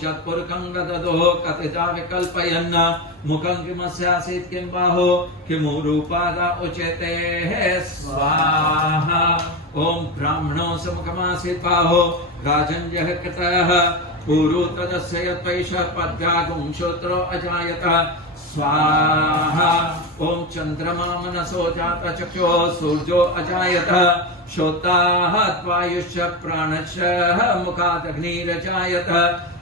चतुर्कं गददो कथिता विकल्पयन् मुखं किमस्यासीत् किं बाहो किमुरूपादा उच्यते स्वाहा। ओम ब्राह्मणो समुखमासीत् बाहो राजन्यः कृतः पूर्वो तदस्य यत्वैषः पद्यागुं श्रोत्रो अजायत स्वाहा। ओम चंद्रमा मनसो जात चक्षो सूर्यो अजायत श्रोताः वायुश्च प्राणश्च मुखादग्निरजायत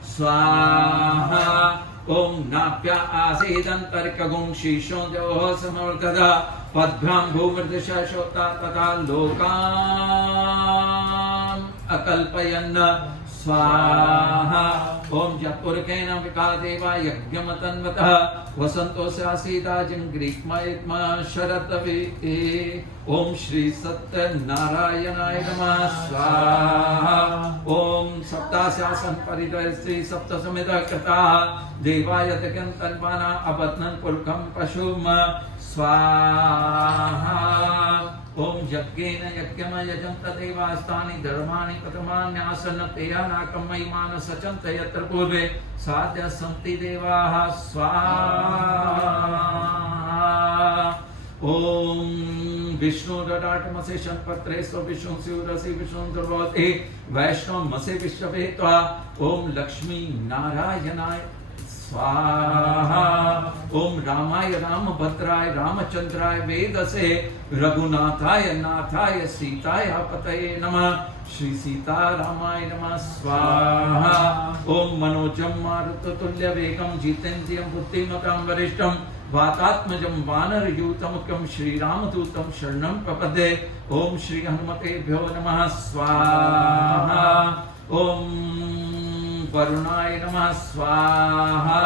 स्वाहा। ओम नाप्या आसीदन्तरिकगुं शीर्षो देवः समवर्तत पद्भ्यां भूमृदश श्रोता तथा लोकान् अकल्पयन् स्वाहा। ओम चतुर्केन विकादेवा यज्ञमतन्वतः वसंतो स्यासीदाजिं ग्रीक्मयित्मा शरतवीति। ओम श्री सत्यनारायणाय नमः स्वाहा। ओम सप्तास्यासन परितः श्री सप्तसमित कृताः देवाय तकं तन्वाना अबध्नन् पुरुखं पशुम स्वाहा। ओम यज्ञेन यज्ञम यजन्त देवास्तानि धर्माणि प्रथमान्यासन् तेयानाकं महिमान सचन्त यत्र पूर्वे साध्य सन्ति देवाः स्वाहा। ओम विष्णु ददाटमसे शंपत्रे स्व विष्णु शिवरसि विष्णु दुर्वते वैष्णवमसे विश्ववेत्वा। ओम लक्ष्मी नारायणाय स्वाहा। ओम रामाय रामभद्राय रामचंद्राय वेदसे रघुनाथाय नाथाय सीताय पतये नमः। श्री सीतारामाय नमः स्वाहा। ओम मनोजं मारुततुल्य वेगं जितेन्द्रियं बुद्धिमतां वरिष्ठं वातात्मजं वानरयूतमुख्यं श्रीरामदूतं शरणं प्रपद्ये। ओम श्री हनुमतेभ्यो नमः स्वाहा। ओम वरुणाय नमः स्वाहा।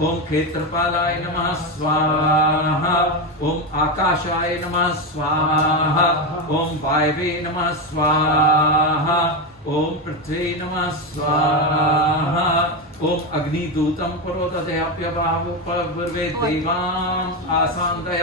ओम क्षेत्रपालाय नमः स्वाहा। ओम आकाशाय नमः स्वाहा। ओम वायवे नमः स्वाहा। ओम पृथ्वी नमः स्वाहा। ओम अग्निदूतं पुरोदधे अप्यवाव देवां आसान्दया